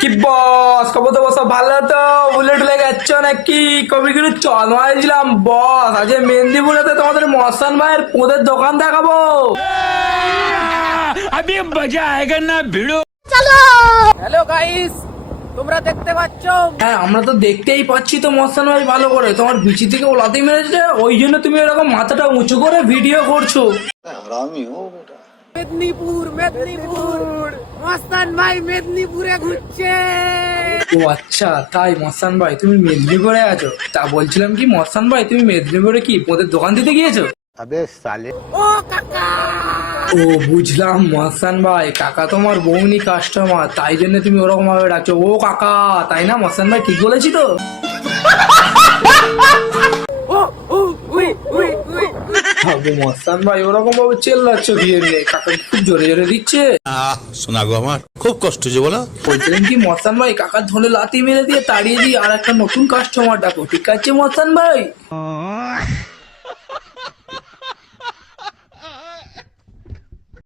কি বস, খবর তো বস ভালো তো? বুলেট লেগে যাচ্ছ নাকি? কবি কিন্তু চল মারিছিলাম বস। আজ মেদিনীপুরেতে তোমাদের মস্তান ভাইয়ের পোদের দোকান দেখাবো। अभी मजा आएगा ना भिड़ो। হ্যালো গাইস, তোমরা দেখতে পাচ্ছ হ্যাঁ, আমরা তো দেখতেই পাচ্ছি তো মস্তান ভাই ভালো করে। তোমার বিচি থেকে ও লাথি মেরেছে, ওই জন্য তুমি এরকম মাথাটা উঁচু করে ভিডিও করছো। মেদিনীপুর মস্তান ভাই মেদিনীপুরে ঘুরছে। ও আচ্ছা, তাই মস্তান ভাই তুমি মেদিনীপুরে আছো? তা বলছিলাম কি মস্তান ভাই, তুমি মেদিনীপুরে কি পোদের দোকান দিতে গিয়েছো? ও কাকা, ও বুঝলাম মস্তান ভাই, কাকা তোমার বউনি কাস্টমার, তাই জন্য তুমি ওরকম ভাবে ডাকছো ও কাকা, তাই না মস্তান ভাই? ঠিক বলেছি তো? ও ও উই উই উই ভাবো মস্তান ভাই ওরকম ভাবে চেল্লাচ্ছ কি এমনি? কাকা খুব জোরে জোরে দিচ্ছে। শোনা গো আমার খুব কষ্ট যে বলো। বলছিলেন কি মস্তান ভাই, কাকার ধরে লাথি মেরে দিয়ে তাড়িয়ে দিয়ে আর একটা নতুন কাস্টমার ডাকো, ঠিক আছে মস্তান ভাই?